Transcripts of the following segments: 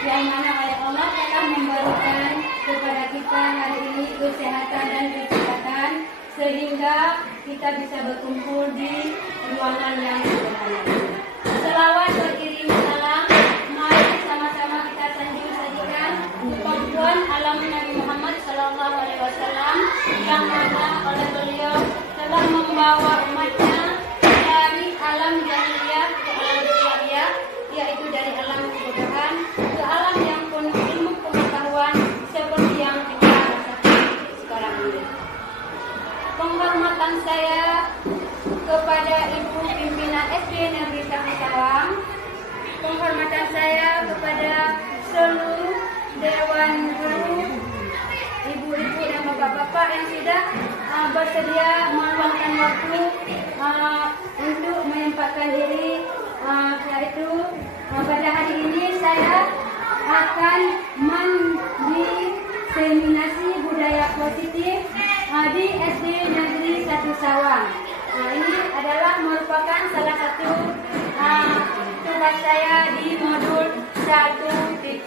yang mana oleh Allah telah memberikan kepada kita hari ini kesehatan dan kesehatan sehingga kita bisa berkumpul di ruangan yang sederhana. Selawat beriring salam, mari sama-sama kita sajikan kemampuan alam Nabi Muhammad SAW yang mana oleh beliau telah membawa umatnya dari alam jahiliyah ke alam syariah, yaitu dari alam kebodohan ke alam yang penuh ilmu pengetahuan seperti yang kita rasakan sekarang ini. Penghormatan saya kepada Ibu Pimpinan SD Negeri Sawang, penghormatan saya kepada seluruh Dewan Guru, ibu-ibu dan bapak-bapak yang sudah bersedia meluangkan waktu untuk menyempatkan diri, yaitu pada hari ini saya akan mendiseminasi budaya positif di SD Negeri 1 Sawang. Ini adalah merupakan salah satu tugas saya di modul 1.4.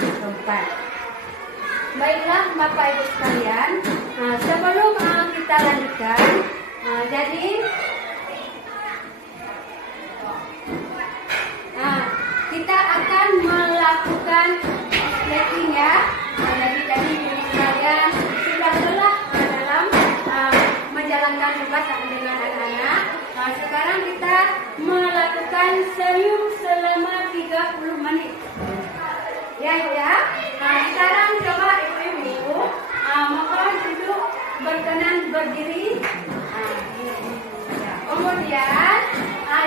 Baiklah Bapak Ibu sekalian, sebelum kita lanjutkan, jadi kita akan melakukan stretching ya. Jadi tadi Ibu sekalian sudah lelah dalam menjalankan tugas dengan anak-anak. Sekarang kita melakukan senyum selama 30 menit. Ya, ya. Sekarang coba ibu-ibu mohon untuk berkenan berdiri. Kemudian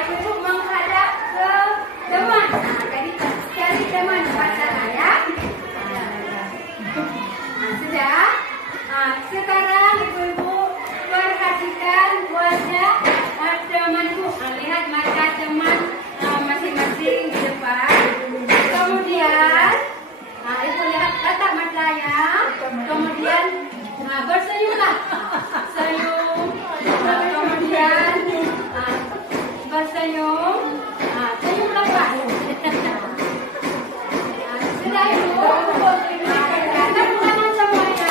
ibu-ibu menghadap ke teman. Jadi cari teman pasangan ya. Sudah. Sekarang ibu-ibu perhatikan wajah temanku. Lihat mata teman masing-masing di depan. Kemudian ibu lihat tatap matanya. Kemudian bersenyumlah. Senyum. Kemudian bersenyum. Senyum lepas. Sudah ibu. Angkat tangan semuanya.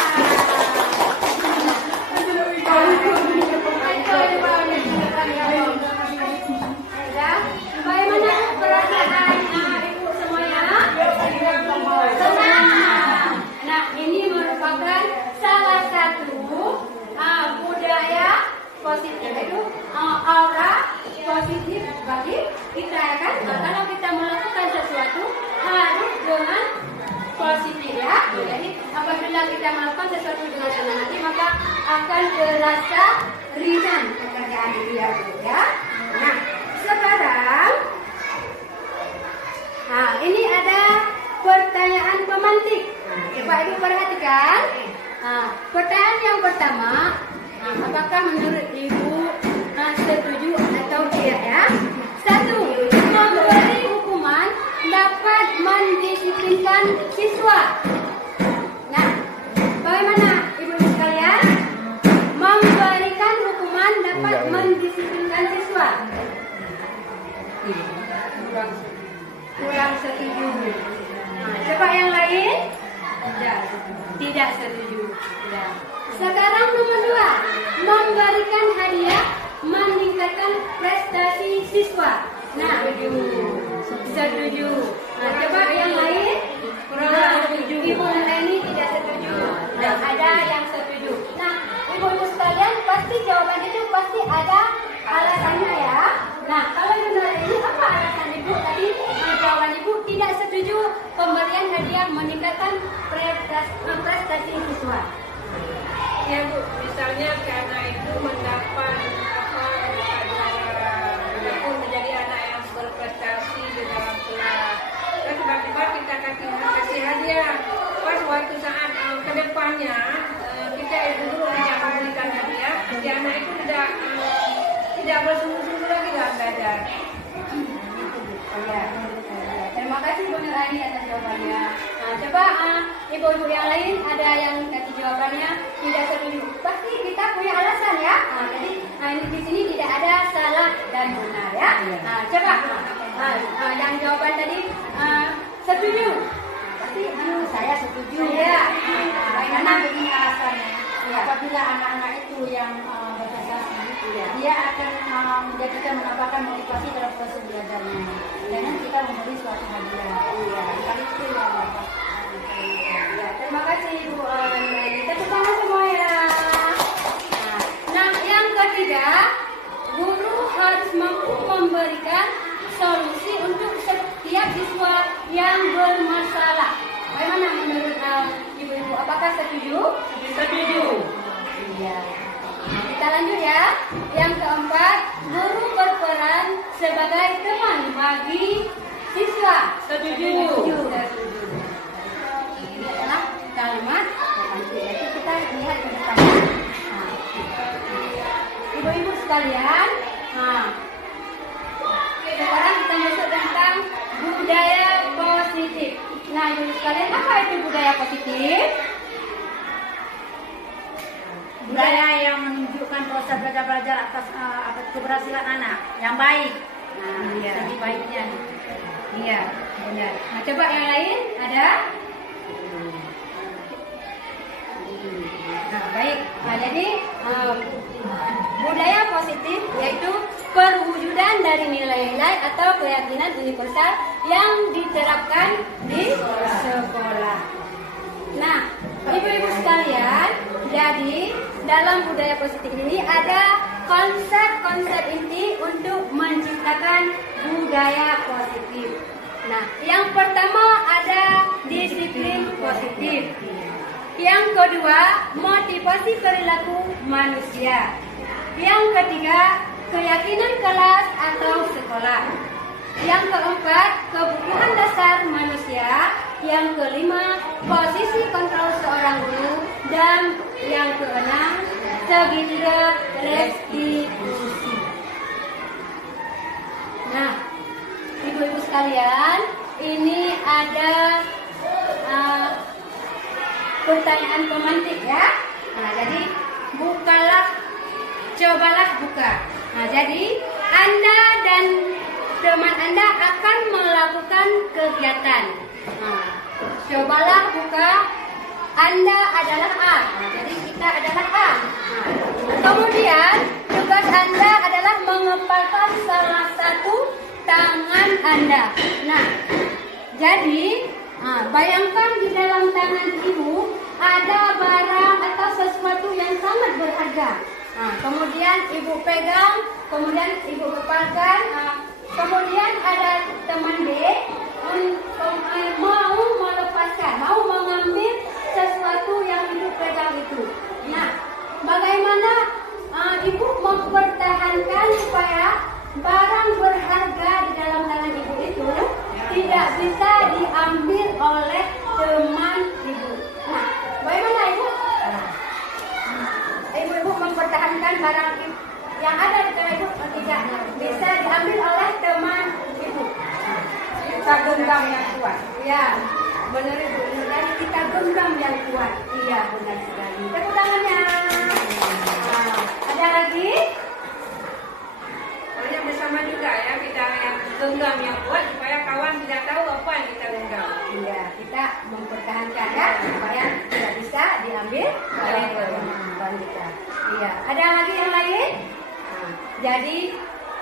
Bagaimana perasaan ibu semuanya? Senang. Nah, ini merupakan salah satu budaya positif, itu aura positif bagi kita ya kan. Kalau kita melakukan sesuatu harus dengan positif ya. Jadi apabila kita melakukan sesuatu dengan senang hati, maka akan terasa ringan pekerjaan itu ya. Nah, sekarang ini ada pertanyaan pemantik. Coba ibu perhatikan. Pertanyaan yang pertama, apakah menurut ibu setuju atau tidak ya? 1. Memberi hukuman dapat mendisiplinkan siswa. Nah, bagaimana ibu-ibu sekalian? Memberikan hukuman dapat mendisiplinkan siswa. Kurang setuju. Coba yang lain? Tidak setuju. Sekarang nomor 2, memberikan hadiah meningkatkan prestasi siswa. Nah, setuju. Coba yang lain? Ibu ini tidak setuju. Ada yang setuju. Nah, ibu-ibu sekalian pasti jawaban itu pasti ada alasannya ya. Nah, kalau benar ini apa alasan ibu tadi? Jawaban ibu tidak setuju pemberian hadiah meningkatkan prestasi siswa. Ya Bu, misalnya karena itu mendapat menjadi anak yang berprestasi di dalam kelas. Terus tiba-tiba kita kasih hadiah. Pas waktu saat kedepannya kita dulu tidak memberikan hadiah, si anak itu tidak bersungguh-sungguh lagi dalam belajar. Terima kasih Bu Nurani atas jawabannya. Coba ibu-ibu yang lain ada yang kasih jawabannya tidak setuju. Pasti kita punya alasan ya. Jadi di sini tidak ada salah dan benar ya. Coba yang jawaban tadi setuju. setuju, saya setuju. Iya. Karena begini alasannya, apabila anak-anak itu yang berprestasi, dia akan menambahkan motivasi dalam proses belajarnya. Dengan kita memberi suatu hadiah. Kali itu yang dapat. Ya, terima kasih Ibu Nani. Tepuk tangan semua ya. Nah, yang ketiga, guru harus mampu memberikan solusi untuk setiap siswa yang bermasalah. Bagaimana menurut Ibu-ibu? Apakah setuju? Setuju. Iya. Kita lanjut ya. Yang keempat, guru berperan sebagai teman bagi siswa. Setuju. Setuju. Ini adalah kalimat. Jadi kita lihat ke depan. Ibu-ibu sekalian, sekarang kita masuk tentang budaya positif. Nah, ibu sekalian, apa itu budaya positif? Budaya yang menunjukkan proses belajar atas keberhasilan anak yang baik. Nah, segi baiknya. Iya, benar. Nah, coba yang lain ada? Nah, baik. Nah, jadi budaya positif yaitu perwujudan dari nilai-nilai atau keyakinan universal yang diterapkan di sekolah. Nah, ibu-ibu sekalian, jadi dalam budaya positif ini ada konsep-konsep inti untuk menciptakan budaya positif. Nah, yang pertama ada disiplin positif. Yang kedua, motivasi perilaku manusia. Yang ketiga, keyakinan kelas atau sekolah. Yang keempat, kebutuhan dasar manusia. Yang kelima, posisi kontrol seorang guru. Dan yang keenam, segitiga restitusi. Nah, ibu-ibu sekalian, ini ada pertanyaan pemantik ya. Nah, jadi cobalah buka. Nah, jadi Anda dan teman Anda akan melakukan kegiatan. Nah, cobalah buka. Anda adalah A. Nah, jadi kita adalah A. Nah, kemudian tugas Anda adalah mengepalkan salah satu tangan Anda. Nah, jadi bayangkan di dalam tangan ibu ada barang atau sesuatu yang sangat berharga. Kemudian ibu pegang, kemudian ibu kepalkan, kemudian ada teman B mau melepaskan, mau mengambil sesuatu yang ibu pegang itu. Nah, bagaimana ibu mempertahankan supaya barang berharga di dalam tangan ibu itu tidak bisa diambil oleh teman ibu. Nah, bagaimana ibu? Ibu mempertahankan barang yang ada di tangan ibu tidak bisa diambil oleh teman ibu. Kita genggam yang kuat. Ya, benar ibu. Dan kita genggam yang kuat. Iya, benar sekali. Tepuk tangannya. Ada lagi? Yang bersama juga ya, kita yang genggam yang kuat supaya kawan tidak tahu apa yang kita genggam. Iya, kita mempertahankan ya supaya tidak bisa diambil oleh teman kita. Iya, ada lagi yang lain? Jadi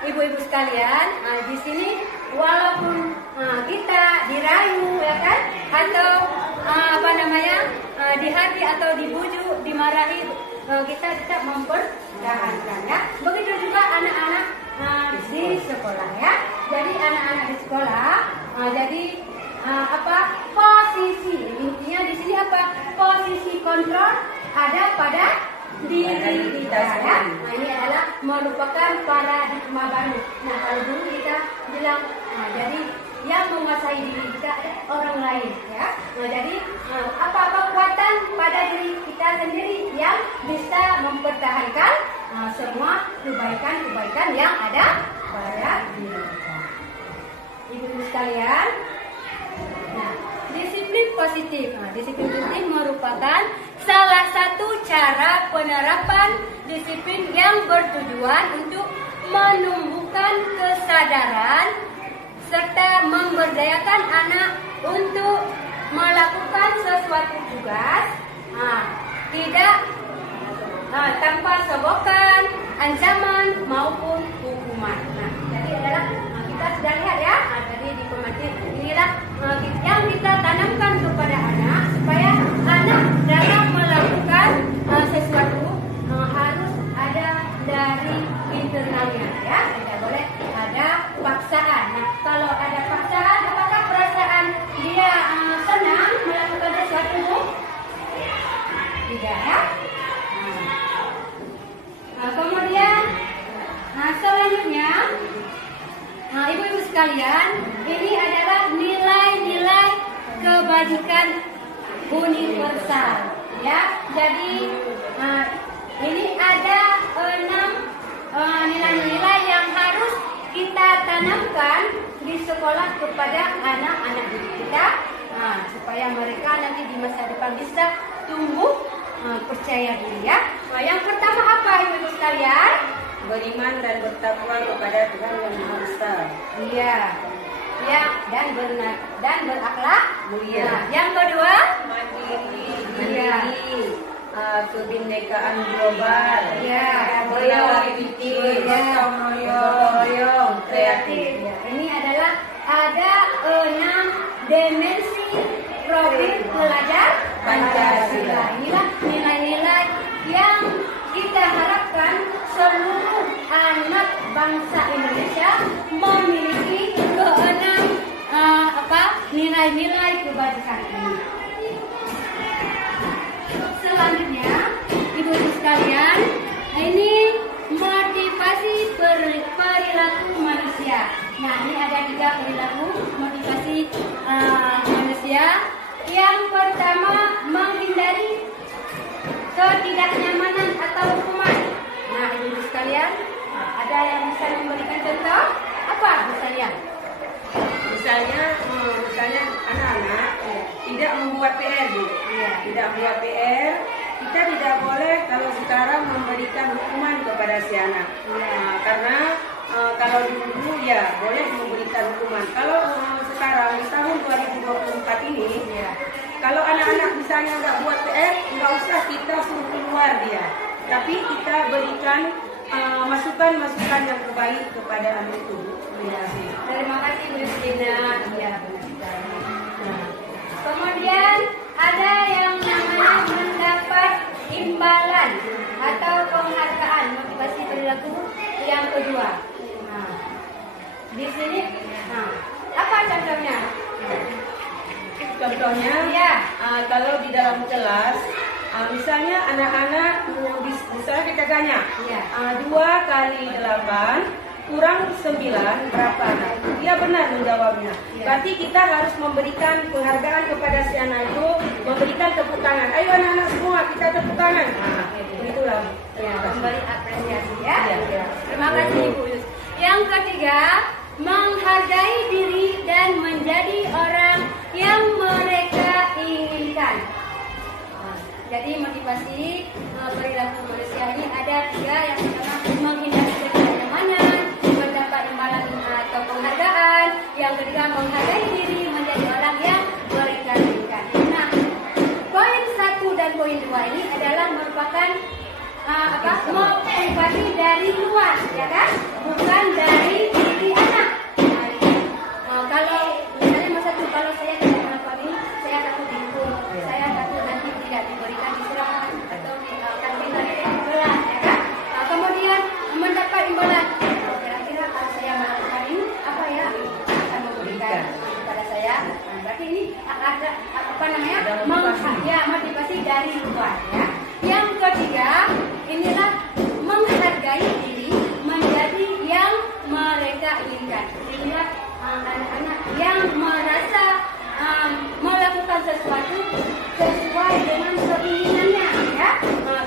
ibu-ibu sekalian, di sini walaupun kita dirayu ya kan, atau dihati atau dibujuk, dimarahi, kita tetap mempertahankan ya. Begitu juga anak-anak di sekolah ya. Jadi anak-anak di sekolah, jadi posisi intinya di sini apa? Posisi kontrol ada pada diri kita ya. Nah, ini adalah merupakan paradigma baru. Nah, kalau dulu kita bilang, jadi yang menguasai diri kita orang lain ya. Nah, jadi apa kekuatan pada diri kita sendiri yang bisa mempertahankan semua kebaikan-kebaikan yang ada pada diri kita. Ibu-ibu sekalian, nah, disiplin positif. Disiplin positif merupakan salah satu cara penerapan disiplin yang bertujuan untuk menumbuhkan kesadaran serta memberdayakan anak untuk melakukan sesuatu tugas, tidak tanpa sogokan, ancaman maupun hukuman. Nah, jadi adalah kita sudah lihat ya, tadi di pemateri inilah yang kita tanamkan kepada anak supaya anak dalam melakukan sesuatu harus ada dari internalnya ya, tidak boleh ada paksaan. Nah, kalau ada paksaan, apakah perasaan dia senang melakukan sesuatu? Tidak ya. Kemudian selanjutnya ibu-ibu sekalian, ini adalah nilai-nilai kebajikan universal ya. Jadi ini ada 6 nilai-nilai yang harus kita tanamkan di sekolah kepada anak-anak kita supaya mereka nanti di masa depan bisa tumbuh percaya diri ya. Nah, yang pertama apa ibu-ibu sekalian? Beriman dan bertakwa kepada Tuhan yang Maha Esa. Iya. Ya, dan berakhlak mulia. Nah, yang kedua, mandiri, kebinekaan global, gotong royong, kreatif. Ini adalah ada 6 dimensi profil pelajar Pancasila. Inilah nilai-nilai yang kita harapkan seluruh anak bangsa Indonesia memiliki ke-6 nilai-nilai kebajikan ini. Selanjutnya, ibu-ibu sekalian, ini motivasi perilaku manusia. Nah, ini ada 3 perilaku motivasi manusia. Yang pertama, menghindari ketidaknyamanan atau hukuman. Nah, ibu-ibu sekalian, ada yang bisa memberikan contoh? Apa misalnya? Misalnya anak-anak tidak membuat PR, Bu. Tidak membuat PR, kita tidak boleh kalau sekarang memberikan hukuman kepada si anak. Karena kalau dulu ya boleh memberikan hukuman. Kalau sekarang di tahun 2024 ini, kalau anak-anak misalnya nggak buat PR, nggak usah kita suruh keluar dia. Tapi kita berikan masukan-masukan yang terbaik kepada anak itu. Terima kasih Bu Justina. Ya, benar sekali. Kemudian ada yang namanya mendapat imbalan atau penghargaan, motivasi perilaku yang kedua. Di sini, apa contohnya? Contohnya, kalau di dalam kelas, misalnya anak-anak, misalnya kita tanya, 2 kali 8 kurang 9 berapa? Nah, dia benar menjawabnya. Berarti kita harus memberikan penghargaan kepada si anak itu, memberikan tepuk tangan. Ayo anak-anak semua kita tepuk tangan. Itulah. Memberi apresiasi ya. Terima kasih Ibu. Yang ketiga, menghargai diri dan menjadi orang yang mereka inginkan. Jadi motivasi perilaku manusia ini ada 3. Yang pertama, menghindari ketidaknyamanan, mendapat imbalan atau penghargaan. Yang ketiga, menghargai diri menjadi orang yang mereka inginkan. Nah, poin 1 dan poin 2 ini adalah merupakan motivasi dari luar, ya kan? Bukan dari diri anak. Kalau misalnya masa itu kalau saya tidak melakukan ini, saya takut dihukum, saya takut nanti tidak diberikan istirahat atau akan tinggal di kelas, ya kan? Kemudian mendapat imbalan. Kira-kira kalau saya melakukan ini, apa ya akan memberikan kepada saya? Berarti ini ada motivasi dari luar, ya. Yang ketiga, inilah menghargai diri menjadi yang mereka inginkan. Inilah anak-anak yang merasa melakukan sesuatu sesuai dengan keinginannya, ya,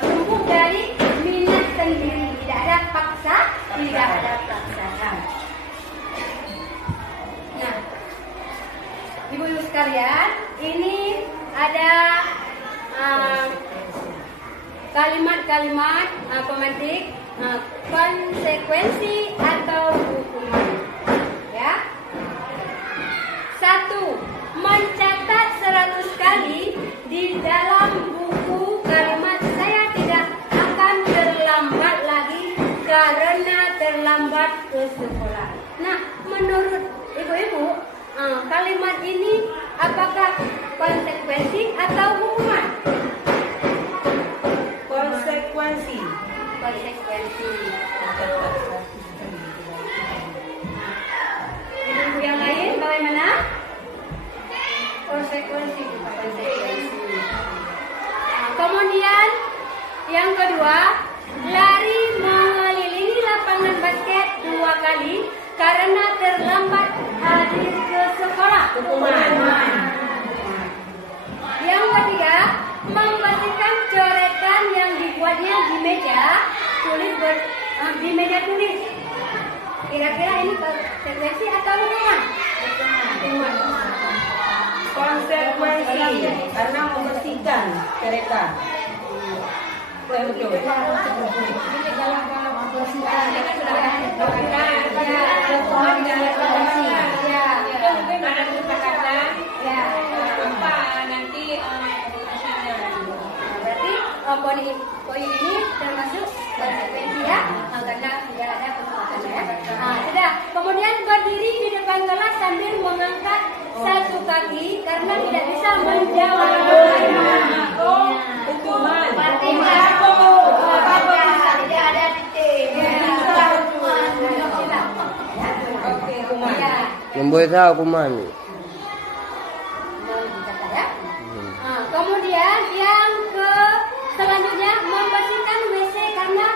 tumbuh dari minat sendiri, tidak ada paksa, tidak ada paksaan. Nah, ibu-ibu sekalian, ini ada kalimat-kalimat pemantik konsekuensi atau hukuman, ya. 1. Mencatat 100 dalam buku kalimat saya tidak akan terlambat lagi karena terlambat ke sekolah. Nah, menurut ibu-ibu, kalimat ini apakah konsekuensi atau hukuman? Konsekuensi. Konsekuensi. Ibu yang lain bagaimana? Konsekuensi. Kemudian yang kedua, lari mengelilingi lapangan basket 2 kali karena terlambat hadir ke sekolah. Hukuman. Yang ketiga, membersihkan coretan yang dibuatnya di meja di meja tulis. Kira-kira ini konsekuensi atau hukuman? Hukuman. Konsekuensi karena membersihkan kereta. Betul. Ada kesepakatan. Apa nanti Berarti poin ini termasuk konsekuensi ya, karena tidak ada kesepakatan ya. Sudah. Kemudian berdiri di depan kelas sambil mengangkat satu kaki karena tidak bisa menjawab pertanyaan. hukuman. Berarti tidak ada titik. Oke, hukuman. Membuat saya hukuman. Kemudian yang selanjutnya membersihkan WC karena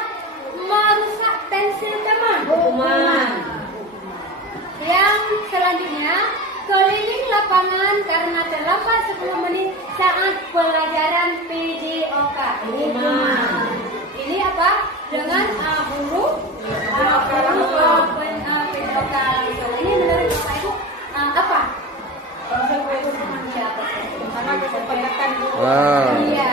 merusak pensil teman. Hukuman. Yang selanjutnya keliling lapangan karena terlambat 10 menit saat pelajaran PJOK. Hukuman. Ini apa? Dengan guru PJOK langsung. Ini menurut Bapak Ibu apa? Sama kesepakatan. Iya.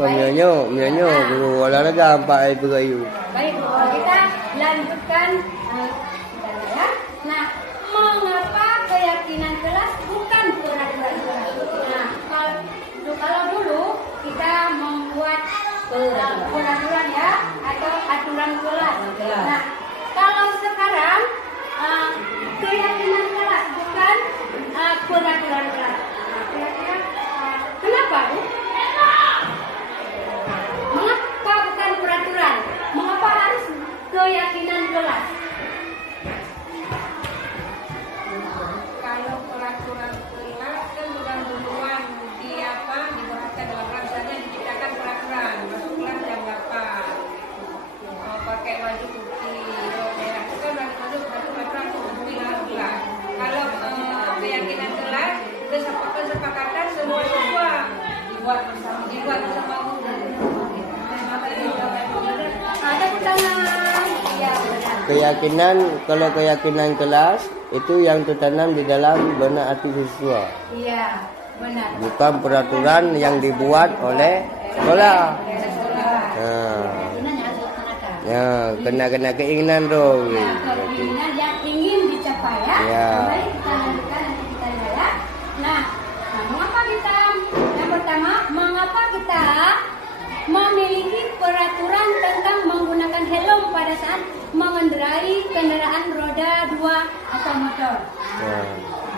Menyanyi guru olahraga 4 Ibu Ayu. Baik, kita lanjutkan ya. Nah, mengapa keyakinan kelas bukan peraturan kelas? Nah, kalau dulu kita membuat peraturan ya atau aturan kelas. Nah, kalau sekarang keyakinan kelas bukan peraturan kelas. Nah, kira-kira kenapa, Bu? Mengapa bukan peraturan? Mengapa harus keyakinan kelas? Kalau peraturan kelas kan bukan duluan dibahaskan dalam kelas saja diciptakan peraturan masuk kelas jam 8 pakai baju putih merah itu kan masuk peraturan putih masuk kelas. Kalau keyakinan kelas kesepakatan semua siswa dibuat bersama guru. Ada tangan. Iya, benar. Keyakinan, kalau keyakinan kelas itu yang tertanam di dalam benak hati siswa. Iya, benar. Bukan peraturan yang dibuat oleh sekolah. Ya, kena keinginan dong. Ya, keinginan yang ingin dicapai ya. Ya. Baik, kita lanjutkan nanti kita lihat ya. Nah, mengapa kita yang pertama, mengapa kita memiliki peraturan tentang menggunakan helm pada saat mengendarai kendaraan roda 2 atau motor?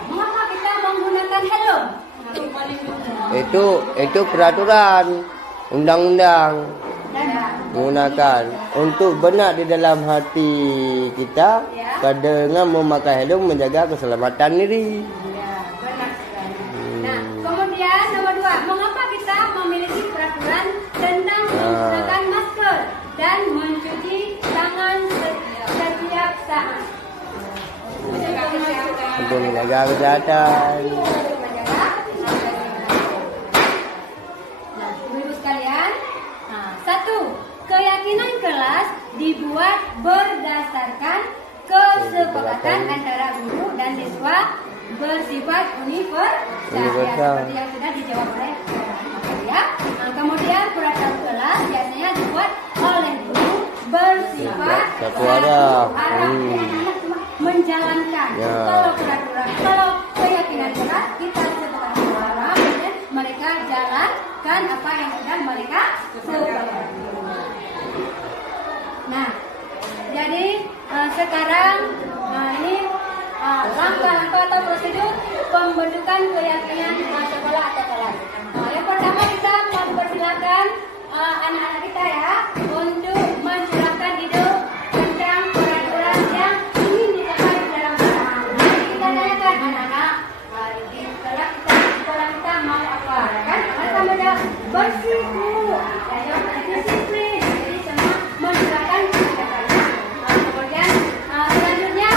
Mengapa kita menggunakan helm? Itu peraturan undang-undang Dan menggunakan untuk benak di dalam hati kita dengan memakai helm menjaga keselamatan diri. ya, benar sekali. Nah, kemudian nomor 2, mengapa kita memiliki peraturan tentang menggunakan masker dan mencuci tangan setiap saat? Menjaga kesehatan. Untuk menjaga kesehatan. Nah, ibu-ibu sekalian, satu, keyakinan kelas dibuat berdasarkan kesepakatan antara guru dan siswa bersifat universal. Seperti yang sudah dijawab oleh ya. Nah, kemudian peraturan kelas biasanya dibuat oleh guru bersifat satu arah. Anak-anak cuma menjalankan. Ya. Kalau keyakinan kelas kita sepakati bersama, kemudian mereka jalan mengamalkan apa yang sudah mereka sepakati. Nah, jadi sekarang ini langkah-langkah atau prosedur pembentukan keyakinan sekolah atau kelas. Yang pertama kita mempersilakan anak-anak kita ya untuk mencurahkan ide tentang peraturan yang ingin dicapai dalam kelas. Jadi kita tanyakan anak-anak di sekolah kita mau apa? Kan mereka menjawab bersih bu, disiplin. Jadi semua mencurahkan kata-kata. Kemudian selanjutnya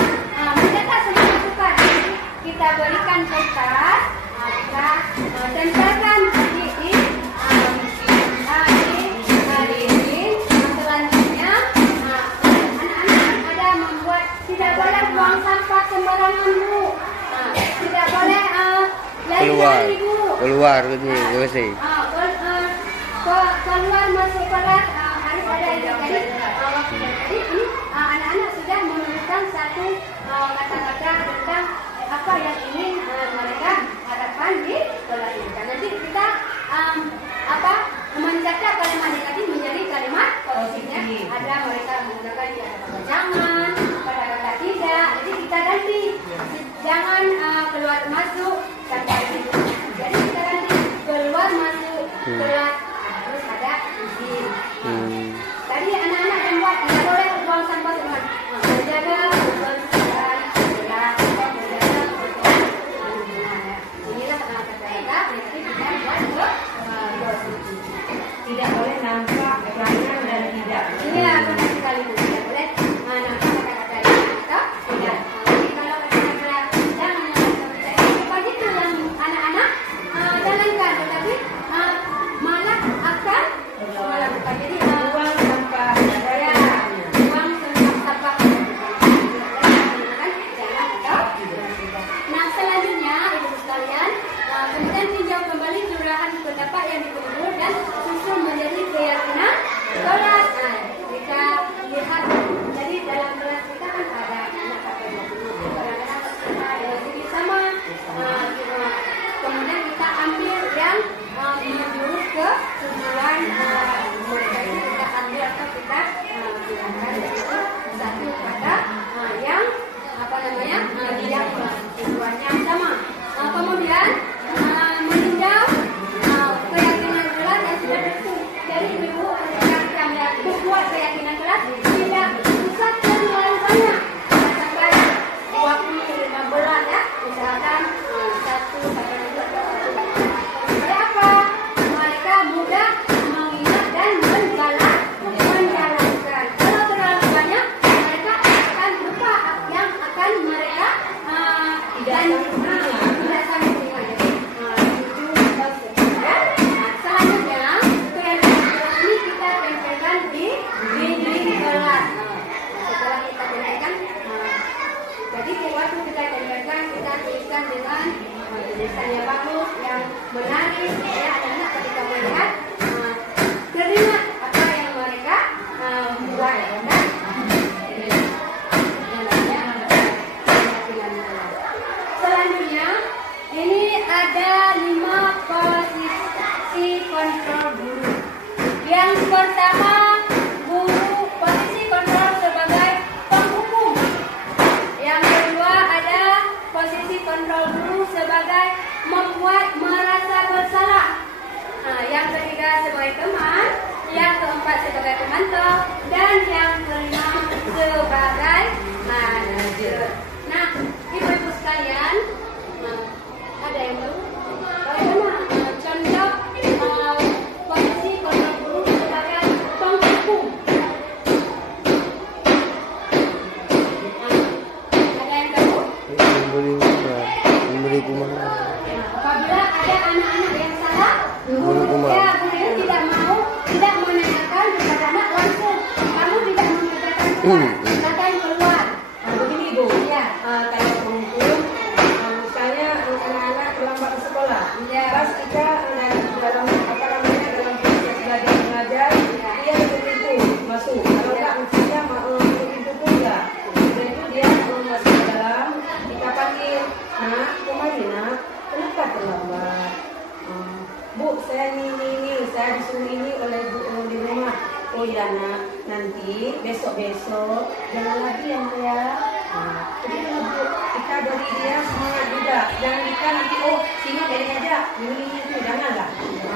mencetak semua masukan. Kita berikan kertas, kita tempelkan di hari ini. Selanjutnya anak-anak ada membuat tidak boleh buang sampah sembarangan bu, tidak boleh lari-lari bu, keluar gitu sih. Keluar masuk kelas harus ada yang jadi ini anak-anak sudah menemukan satu kata-kata tentang apa yang ingin mereka harapkan di kelas ini. Dan nanti kita mencatat kalimat negatif menjadi kalimat positifnya. Ada mereka menggunakan kata-kata jangan, kata-kata tidak. Jadi kita ganti jangan keluar masuk sampai itu. Jadi kita ganti keluar masuk kelas harus ada izin. Tadi anak-anak yang buat tidak boleh buang sampah semua. Menjaga kebersihan kelas, menjaga kebersihan. Inilah kata-kata yang kita buat ke Tidak boleh nampak jangan dan tidak. Iya, benar sekali bu. Tidak boleh nampak kata-kata yang atau tidak. Jadi kalau kata-kata jangan begitu yang anak-anak jalankan, tetapi malah akan melakukan. Jadi Buang sampah ya, buang sampah. Jangan atau tidak. Nah selanjutnya ibu sekalian, kemudian tinjau kembali curahan pendapat yang dikumpul dan susun menjadi keyakinan kelas. Nah, kita lihat jadi dalam kelas kita kan ada anak kadang-kadang kita ada sini sama. Kemudian kita ambil yang menjurus ke tujuan mereka ini kita ambil atau kita gunakan yaitu satu kata yang tidak tujuannya sama. Kemudian meninjau keyakinan kelas yang sudah disusun. Jadi ibu yang membuat keyakinan kelas tidak usah terlalu banyak. Sampai 20-15 ya, misalkan 1 sampai 2 atau 1. Supaya apa? Mereka mudah mengingat dan menjalankan. Kalau terlalu banyak, mereka akan lupa yang akan mereka tidak sanggup ingat. Selanjutnya, keyakinan ini kita tempelkan di dinding kelas. Setelah kita tempelkan, jadi waktu kita tempelkan, kita tuliskan dengan tulisan yang bagus, yang menarik, ya anak-anak ketika melihat teringat apa yang mereka buat. Selanjutnya, ini ada 5 posisi kontrol guru. Yang pertama, posisi kontrol sebagai penghukum. Yang kedua ada posisi kontrol guru sebagai membuat merasa bersalah. Yang ketiga sebagai teman, yang keempat sebagai pemantau, dan yang kelima sebagai manajer. Nah, ibu-ibu sekalian, ada yang tahu bagaimana contoh posisi kontrol guru sebagai penghukum? Ada yang tahu? Memberi hukuman. Apabila ada anak-anak yang salah, Guru tidak menanyakan kepada anak langsung. Kamu tidak mengerjakan keluar, silakan keluar. Begini bu, Ya, kalau penghukum, misalnya anak-anak terlambat ke sekolah, pas kita dalam proses belajar mengajar, dia tutup pintu masuk. Kalau nggak, misalnya tutup pintu pun enggak. Setelah itu dia masuk ke dalam, kita panggil, nak, kemana nak? Kenapa terlambat? Bu, saya ini Yana nanti besok jangan lagi yang mulia. Jadi kita beri dia semangat juga. Jangan kita nanti sini dari aja ini itu janganlah.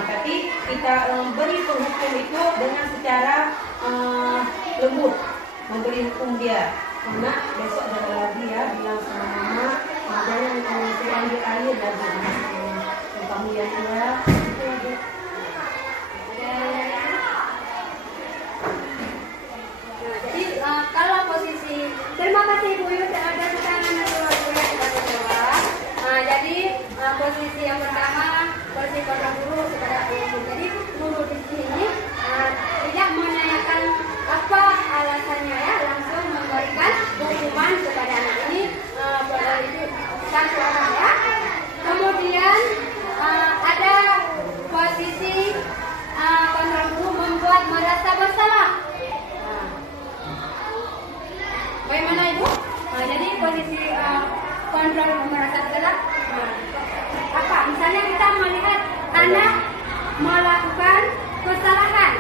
Tapi kita beri penghukum itu dengan secara lembut, memberi hukum dia. Karena besok jangan lagi ya bilang sama mama, jangan ambil air lagi. Pemilihan dia itu aja. Jadi kalau posisi, terima kasih Bu Yu ada keterangan dari Bu yang sudah dijawab. Jadi posisi yang pertama, posisi kontrol guru kepada guru. Jadi guru di sini tidak menanyakan apa alasannya ya, langsung memberikan hukuman kepada anak ini itu satu orang ya. Kemudian ada posisi kontrol guru membuat merasa bersalah. Bagaimana Ibu? Jadi posisi kontrol merasa bersalah apa? Misalnya kita melihat anak melakukan kesalahan,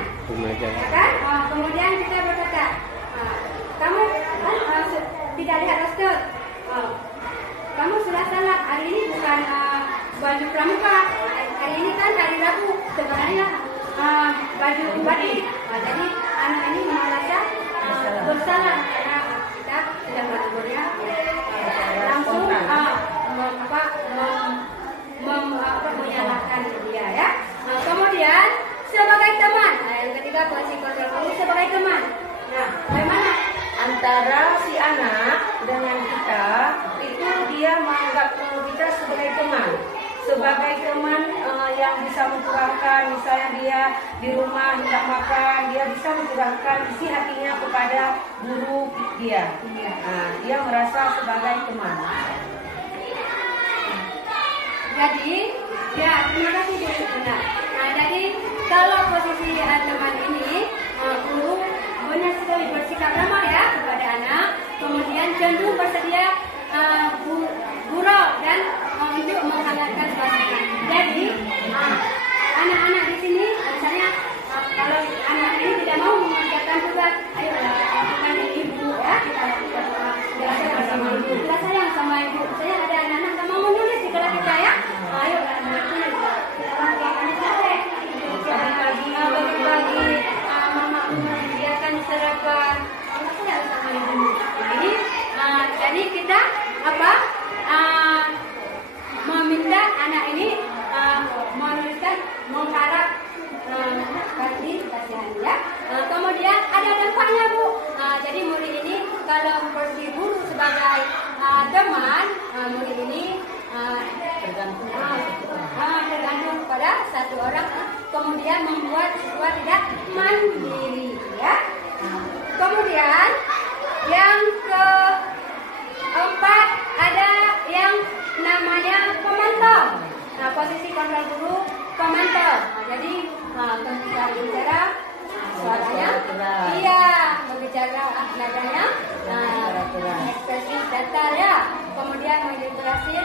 ya kan? Kemudian kita berkata, kamu tidak lihat Ustaz, kamu sudah salah. Hari ini bukan baju pramuka, hari ini kan hari Rabu, sebenarnya baju batik. Jadi anak ini merasa bersalah karena kita sedang menegurnya langsung menyalahkan dia ya. Kemudian sebagai teman, yang ketiga posisi kontrol guru sebagai teman. Nah, bagaimana Antara si anak dengan kita itu dia menganggap kita sebagai teman. Sebagai teman yang bisa mencurahkan, misalnya dia di rumah tidak makan, dia bisa mencurahkan isi hatinya kepada guru dia. Dia merasa sebagai teman. Jadi, ya terima kasih Bu. Benar. Jadi kalau posisi teman ini, guru banyak sekali bersikap ramah ya kepada anak, kemudian cenderung bersedia gurau dan untuk menghangatkan suasana. Jadi anak-anak di sini, misalnya kalau anak ini tidak mau mengerjakan tugas, ayo lakukan ini Ibu ya, kita lakukan bersama Ibu. Kita sayang sama Ibu. Saya ada anak-anak yang mau menulis di kelas kita ya, ayo lakukan kita lakukan sampai pagi-pagi mama menyediakan sarapan. Saya sama Ibu. Jadi kita meminta anak ini menuliskan mengharap kasihan ya. Kemudian ada dampaknya Bu. Jadi murid ini kalau posisi guru sebagai teman, murid ini tergantung pada satu orang, kemudian membuat siswa tidak mandiri ya. Kemudian yang keempat ada yang namanya pemantau. Posisi kontrol guru pemantau. Jadi ketika bicara suaranya, iya berbicara nadanya, ekspresi datar ya. Kemudian berhasil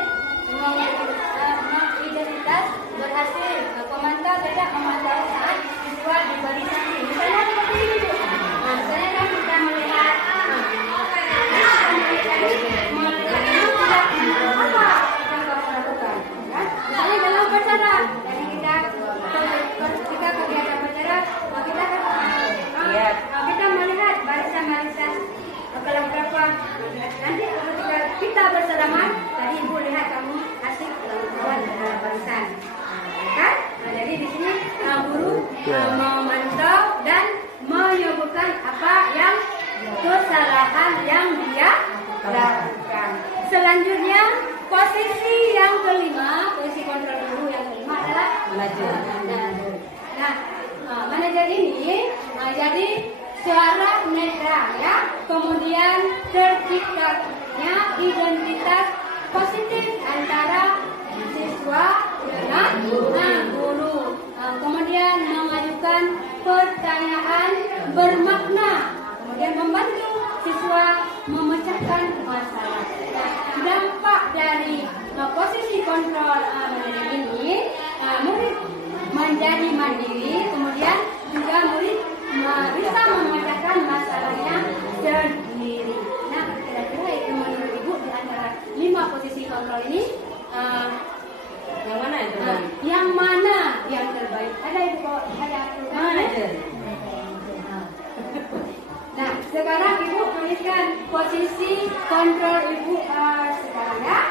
mengidentitas berhasil. Pemantau tidak memantau saat siswa diberi sanksi. Misalnya seperti ini Bu. Misalnya kan kita melihat misalnya dalam upacara, jadi kita kegiatan upacara, kita melihat barisan-barisan kelas berapa. Nanti ketika kita bersalaman, tadi Ibu lihat kamu asik buat barisan, kan? Jadi di sini guru memantau dan menyebutkan apa yang kesalahan yang dia lakukan. Selanjutnya posisi yang kelima, posisi kontrol guru yang kelima adalah manajer. Manajer ini jadi suara netral ya. Kemudian terciptanya identitas positif antara siswa dengan guru. Kemudian mengajukan pertanyaan bermakna. Kemudian membantu siswa memecahkan masalah. Dampak dari posisi kontrol manajer ini, murid menjadi mandiri, kemudian juga murid bisa sekarang ibu tuliskan posisi kontrol ibu sekarang ya.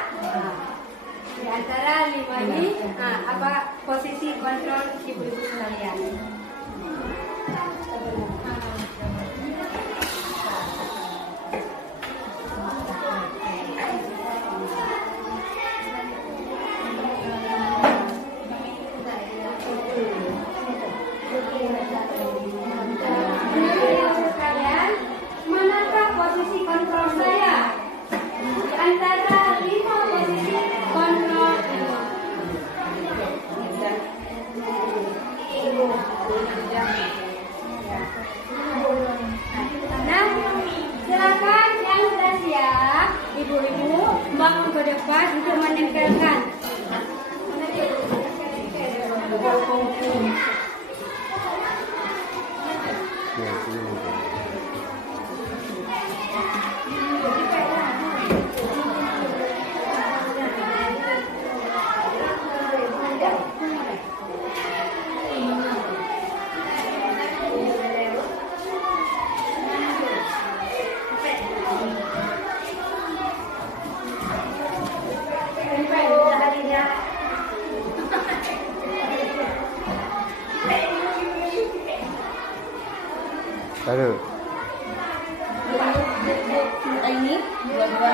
Di antara 5 ini, apa posisi kontrol ibu-ibu sekalian? Manakah posisi kontrol saya? Di antara 5 posisi kontrol ibu. Nah, silakan yang sudah siap, ibu-ibu bangun ke depan untuk menempelkan. Taruh. Ini dua-dua.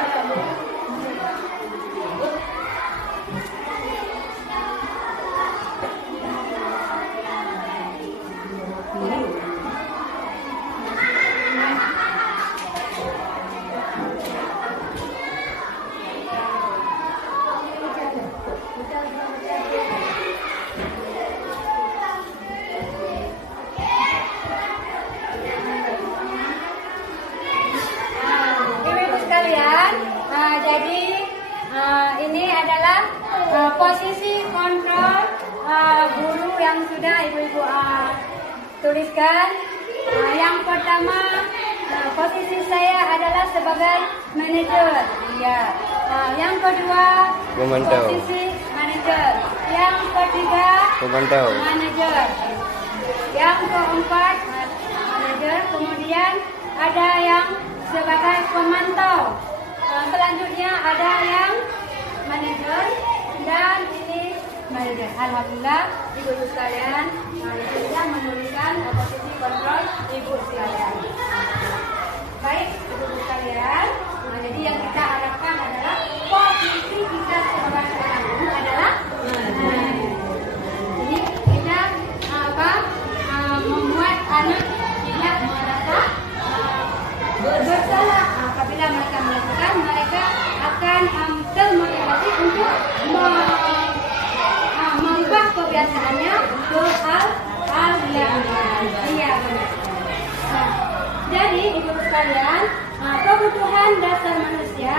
Ibu-ibu sekalian, jadi ini adalah posisi kontrol guru yang sudah ibu-ibu tuliskan. Yang pertama, posisi saya adalah sebagai manajer. Ya. Yang kedua, Memantau. posisi manajer. Yang ketiga, Pemantau. manajer. Yang keempat, manajer. Kemudian ada yang sebagai pemantau. Selanjutnya ada yang manajer dan ini manajer. Alhamdulillah, ibu-ibu sekalian, ibu sudah menuliskan posisi kontrol ibu sekalian. Baik, ibu-ibu sekalian. Jadi yang kita harapkan adalah posisi kita sebagai seorang guru adalah jadi kita membuat anak tidak merasa bersalah. Apabila mereka melakukan, mereka akan termotivasi untuk mengubah kebiasaannya ke hal yang lain. Iya benar. Jadi ibu sekalian, kebutuhan dasar manusia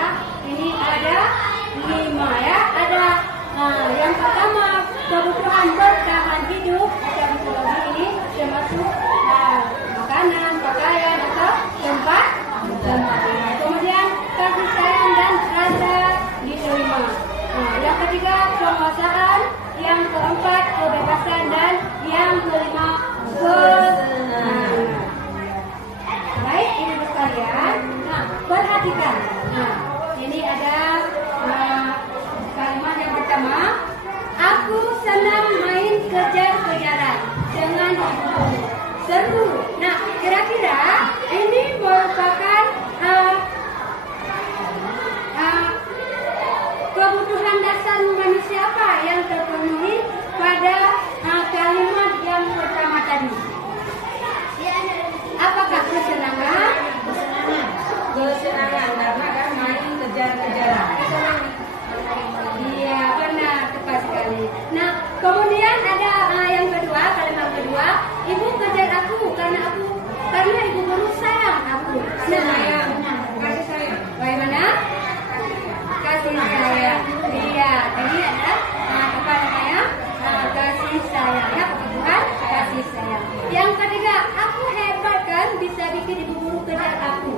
ini ada 5 ya. Ada yang pertama kebutuhan bertahan hidup atau fisiologi ini termasuk makanan, pakaian atau tempat. Kemudian kasih sayang dan rasa diterima. Yang ketiga penguasaan, yang keempat kebebasan dan yang kelima kesenangan. Baik ibu sekalian, perhatikan. Ini ada kalimat yang pertama. Aku senang main kejar-kejaran dengan ibuku. Seru. Nah, kira-kira ini merupakan kebutuhan dasar manusia apa yang terpenuhi pada kalimat yang pertama tadi? Apakah kesenangan? Kesenangan karena kan main kejar-kejaran. Iya, benar, tepat sekali. Nah, kemudian ada yang kedua, kalimat kedua, ibu kejar aku karena ibu guru sayang aku. Sayang, kasih sayang. Bagaimana? Kasih sayang. Iya, tadi ada apa namanya? Kasih sayang. Ya, kebutuhan kasih sayang. Yang ketiga, aku hebat kan bisa bikin ibu guru kejar aku.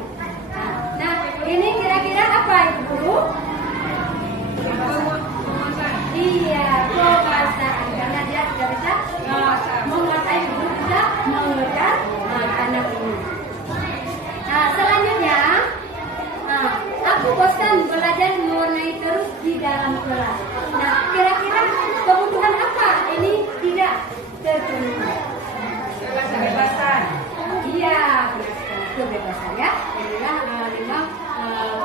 Nah, ini kira-kira apa ibu guru? Iya, kekuasaan karena dia sudah bisa menguasai guru, bisa mengejar anak ini. biasa ya. Inilah 5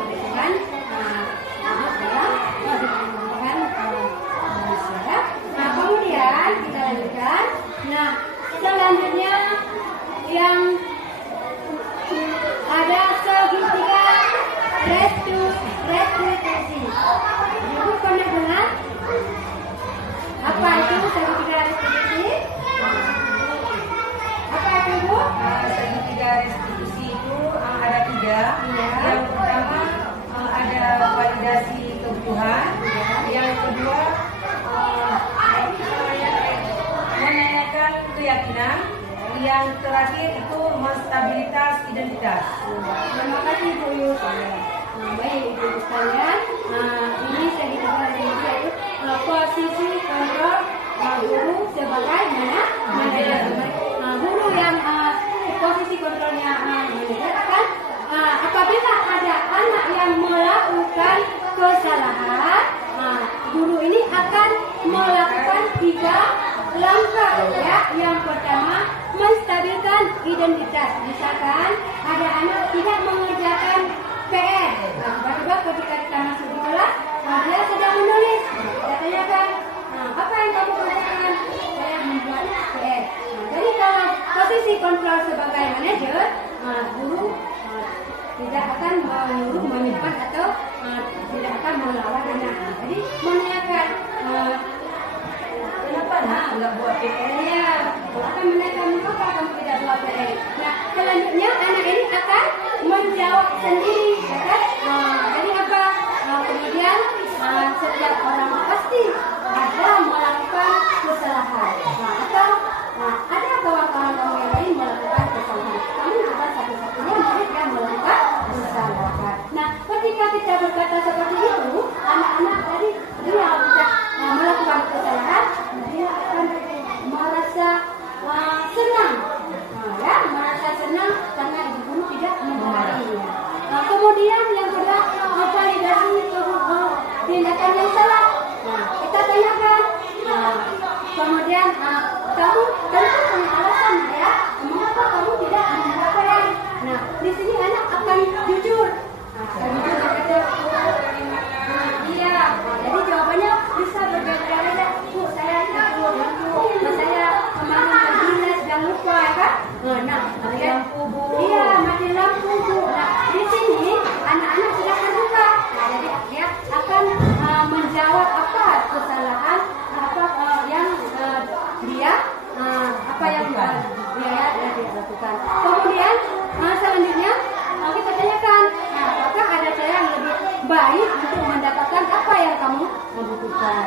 kebiasaan dengan manusia ya. Nah kemudian kita lanjutkan. Nah selanjutnya yang ada segitiga restitusi. Ibu pernah dengar apa itu segitiga restitusi? Apa itu Bu? Segitiga restitusi itu ada 3. Yang pertama ada validasi kebutuhan. Yang kedua menanyakan keyakinan. Yang terakhir itu stabilitas identitas. Terima kasih Bu Yus. Baik Ibu sekalian, ini segitiga restitusi yaitu posisi kontrol guru sebagai manajer. Guru yang posisi kontrolnya manajer akan apabila ada anak yang melakukan kesalahan, guru ini akan melakukan 3 langkah ya. Yang pertama menstabilkan identitas. Misalkan ada anak tidak mengerjakan PR, tiba-tiba ketika kita masuk di kelas dia sedang menulis, kita tanyakan apa yang kamu kerjakan? Saya membuat PR. Jadi kalau posisi kontrol sebagai manajer, guru tidak akan menyuruh menyimpan atau tidak akan melawan anak. Jadi menanyakan kenapa nak nggak buat PR? Ya, akan menanyakan kenapa kamu tidak buat PR. Nah selanjutnya anak ini akan menjawab sendiri, ya kan? Jadi apa? Kemudian setiap orang pasti ada melakukan kesalahan. Atau ada kawan-kawan kamu yang lain melakukan kesalahan. Kamu bukan satu-satunya murid yang melakukan kesalahan. Nah, ketika kita berkata seperti itu, anak-anak tadi dia tidak melakukan kesalahan, dia akan merasa senang. Ya, merasa senang karena ibu guru tidak memarahinya. Kemudian yang kedua, validasi tindakan yang salah. Kita tanyakan. Kemudian kamu tentu punya alasan ya, mengapa kamu tidak membuat PR. Nah, di sini anak akan jujur. Iya. Jadi jawabannya bisa berbeda-beda. Bu, saya tidak perlu saya kemarin dinas dan lupa ya kan? Nah, mati lampu Bu. Iya, mati lampu Bu. Nah, di sini anak-anak sudah terbuka. Nah, jadi dia akan menjawab apa kesalahan yang dia tidak lakukan. Kemudian selanjutnya kita tanyakan, apakah ada cara yang lebih baik untuk mendapatkan apa yang kamu membutuhkan?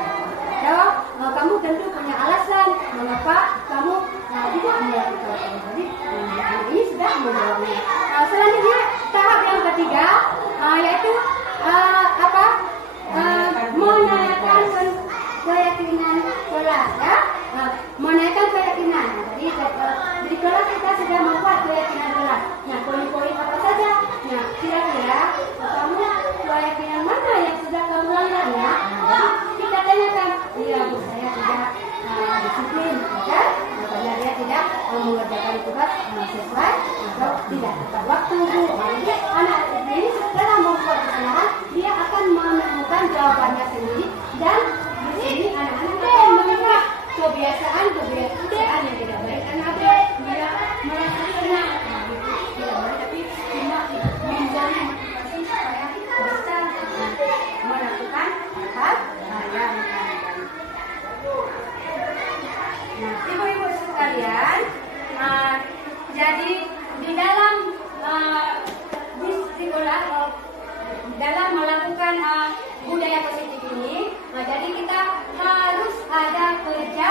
Jawab, kamu tentu punya alasan mengapa kamu tidak melakukan. Jadi ini sudah menjawabnya. Selanjutnya tahap yang ketiga yaitu menanyakan keyakinan kelas ya. Menanyakan keyakinan. Jadi di kelas kita sudah membuat keyakinan kelas. Nah, poin-poin apa saja? Nah, kira-kira kamu keyakinan mana yang sudah kamu langgar ya? Jadi kita tanyakan, iya Bu, saya tidak disiplin, ya? Makanya dia tidak mengerjakan tugas sesuai atau tidak tepat waktu Bu. Jadi anak ini setelah membuat kesalahan, dia akan menemukan jawabannya sendiri dan di sini anak-anak akan melihat kebiasaan yang tidak baik karena dia merasa senang tidak baik tapi cuma menjadi motivasi supaya bisa melakukan hal yang baik. Nah, ibu-ibu sekalian, jadi di dalam di sekolah dalam melakukan budaya positif ini, jadi kita harus ada kerja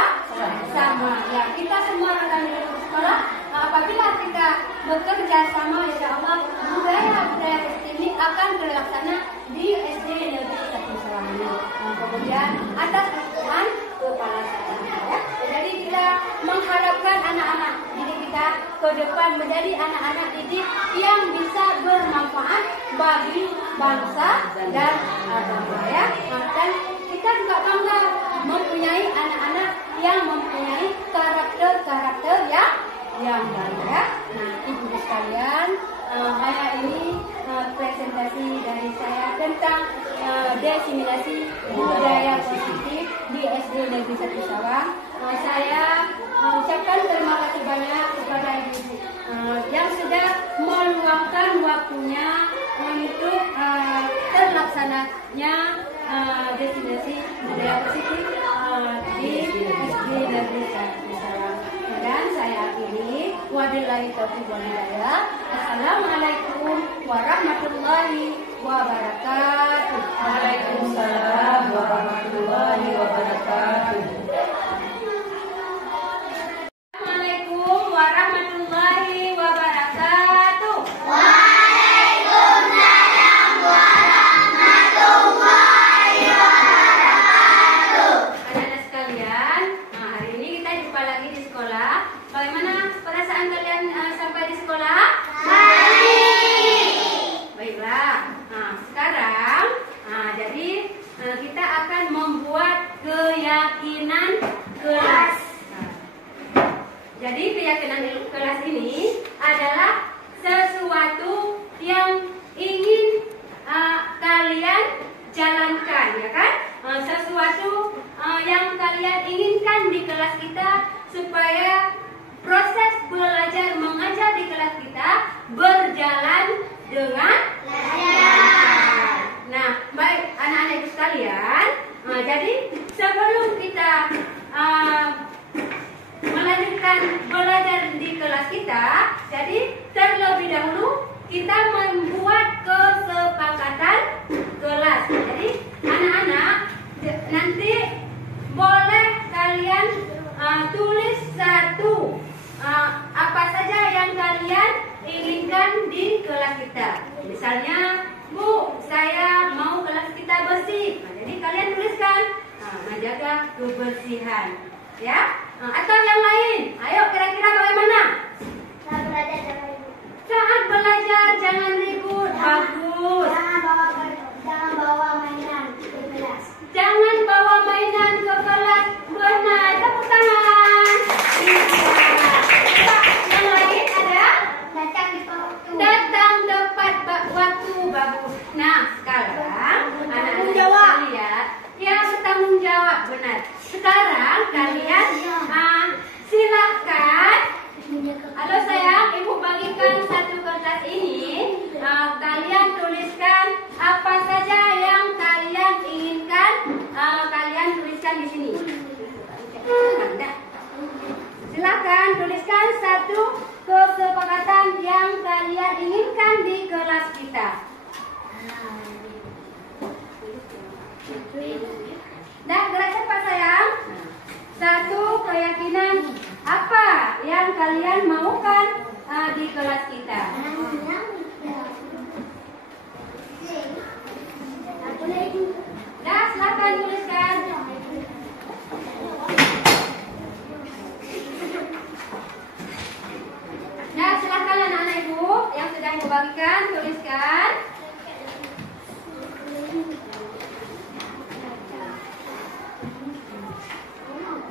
sama. Ya, kita semua akan di sekolah. Apabila kita bekerja sama, insya Allah budaya positif ini akan terlaksana di SD Negeri 1 Selangi. Kemudian atas arahan kepala sekolah. Ya. Jadi kita mengharapkan anak-anak didik kita ke depan menjadi anak-anak didik yang bisa bermanfaat bagi bangsa dan agama ya. Dan kita juga bangga mempunyai anak-anak yang mempunyai karakter yang yang baik ya. Nah, ibu sekalian, saya ini presentasi dari saya tentang diseminasi budaya positif di SD Negeri 1 Sawang. Saya ucapkan terima kasih banyak kepada ibu yang sudah meluangkan waktunya untuk terlaksananya diseminasi budaya positif di SD Negeri 1 Sawang. Dan saya akhiri, wabillahi taufiq wal hidayah. Assalamualaikum warahmatullahi wabarakatuh. Waalaikumsalam warahmatullahi wabarakatuh. Assalamualaikum warahmatullahi wabarakatuh. Anak-anak sekalian, hari ini kita jumpa lagi di sekolah. Bagaimana perasaan kalian sampai di sekolah? Baiklah. Nah, sekarang, jadi kita akan membuat keyakinan kelas. Jadi keyakinan kelas ini adalah sesuatu yang ingin kalian jalankan, ya kan? Sesuatu yang kalian inginkan di kelas kita supaya proses belajar mengajar di kelas kita berjalan dengan lancar. Nah, baik anak-anak ibu sekalian, jadi sebelum kita melanjutkan belajar di kelas kita, jadi terlebih dahulu kita membuat kesepakatan kelas. Jadi anak-anak nanti boleh kalian tulis satu apa saja yang kalian inginkan di kelas kita. Misalnya, Bu, saya mau kelas kita bersih. Jadi kalian tuliskan menjaga kebersihan, ya. Atau yang lain, ayo kira-kira bagaimana? Saat belajar jangan ribut. Bagus. Jangan bawa mainan ke kelas. Jangan bawa mainan ke kelas. Benar, tepuk tangan. Yang lain ada? Datang tepat waktu. Bagus. Nah, sekarang anak-anak lihat yang bertanggung jawab. Benar. Sekarang kalian silakan. Halo sayang, ibu bagikan satu kertas ini. Kalian tuliskan apa saja yang kalian inginkan. Kalian tuliskan di sini. Silakan tuliskan satu kesepakatan yang kalian inginkan di kelas kita. Nah, gerak cepat sayang. Satu keyakinan apa yang kalian maukan di kelas kita. Nah, silakan tuliskan. Nah, silakan anak-anak ibu yang sedang membagikan tuliskan.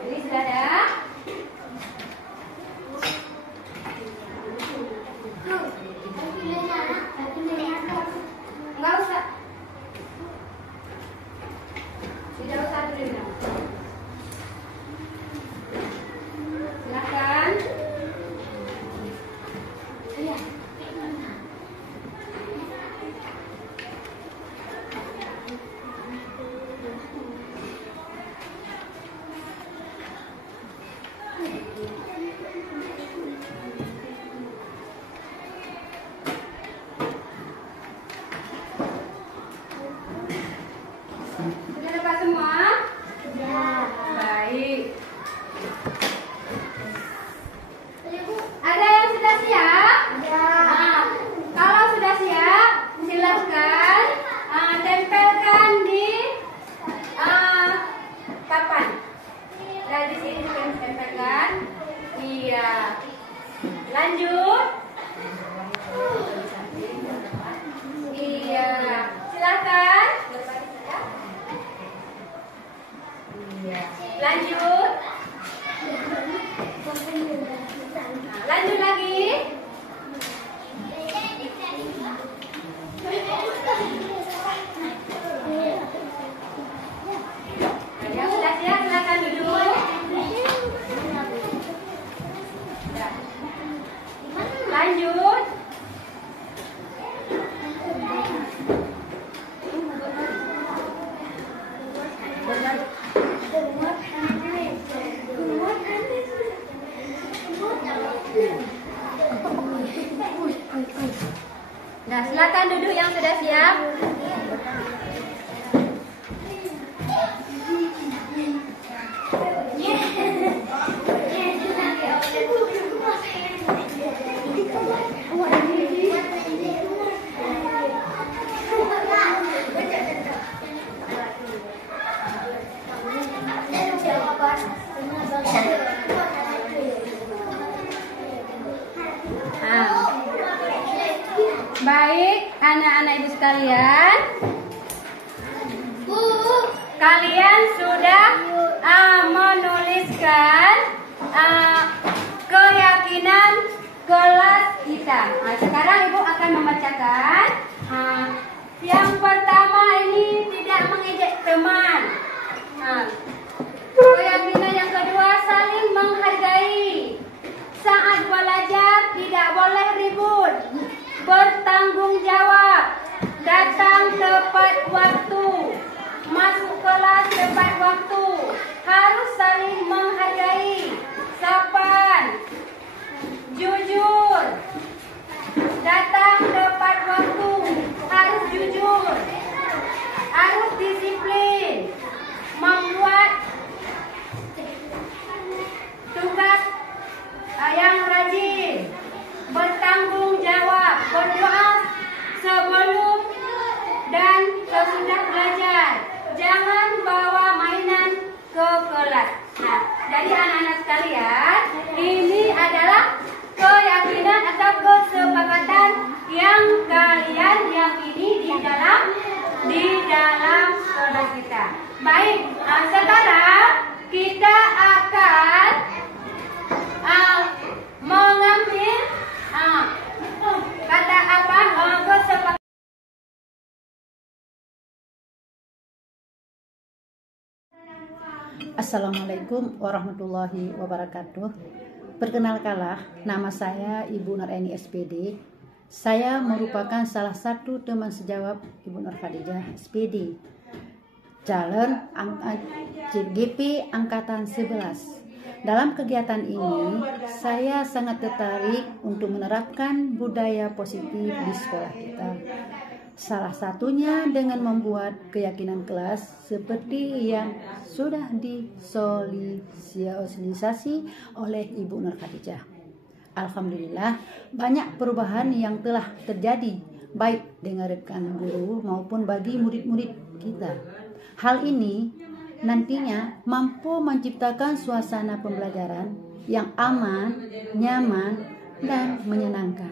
Ini sudah ada. Enggak usah. Tidak usah tulis. Silakan. Nah, silakan duduk yang sudah siap. Baik, anak-anak ibu sekalian, kalian sudah menuliskan keyakinan kelas kita. Nah, sekarang ibu akan membacakan. Yang pertama ini tidak mengejek teman. Keyakinan yang kedua saling menghargai. Saat belajar tidak boleh ribut. Bertanggung jawab, datang tepat waktu, masuk kelas tepat waktu, harus saling menghargai, sopan, jujur, datang tepat waktu, harus jujur, harus disiplin, membuat tugas yang rajin, bertanggung jawab, berdoa sebelum dan sesudah belajar. Jangan bawa mainan ke kelas. Nah, jadi anak-anak sekalian, ini adalah keyakinan atau kesepakatan yang kalian yakini di dalam kelas kita. Baik, sekarang kita akan mengambil kata apa kesepakatan. Assalamualaikum warahmatullahi wabarakatuh. Perkenalkanlah, nama saya Ibu Nuraini SPD. Saya merupakan salah satu teman sejawat Ibu Nur Khadijah SPD, calon CGP Angkatan 11. Dalam kegiatan ini, saya sangat tertarik untuk menerapkan budaya positif di sekolah kita. Salah satunya dengan membuat keyakinan kelas seperti yang sudah disosialisasi oleh Ibu Nur Khadijah. Alhamdulillah, banyak perubahan yang telah terjadi, baik dengan rekan guru maupun bagi murid-murid kita. Hal ini nantinya mampu menciptakan suasana pembelajaran yang aman, nyaman, dan menyenangkan.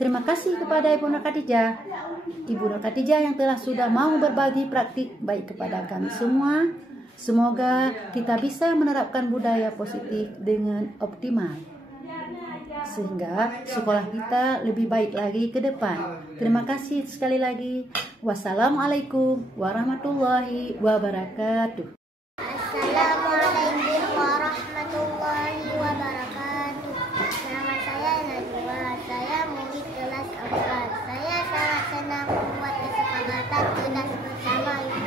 Terima kasih kepada Ibu Nur Khadijah. Ibu Nur Khadijah yang telah sudah mau berbagi praktik baik kepada kami semua. Semoga kita bisa menerapkan budaya positif dengan optimal, sehingga sekolah kita lebih baik lagi ke depan. Terima kasih sekali lagi. Wassalamualaikum warahmatullahi wabarakatuh. Assalamualaikum warahmatullahi wabarakatuh. Nama saya Najwa. Saya murid kelas 4. Saya sangat senang membuat kesepakatan kelas bersama ibu.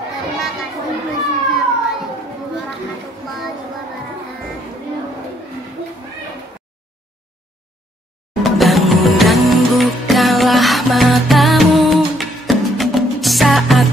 Terima kasih. Wassalamualaikum warahmatullahi wabarakatuh. Bangun dan bukalah matamu saat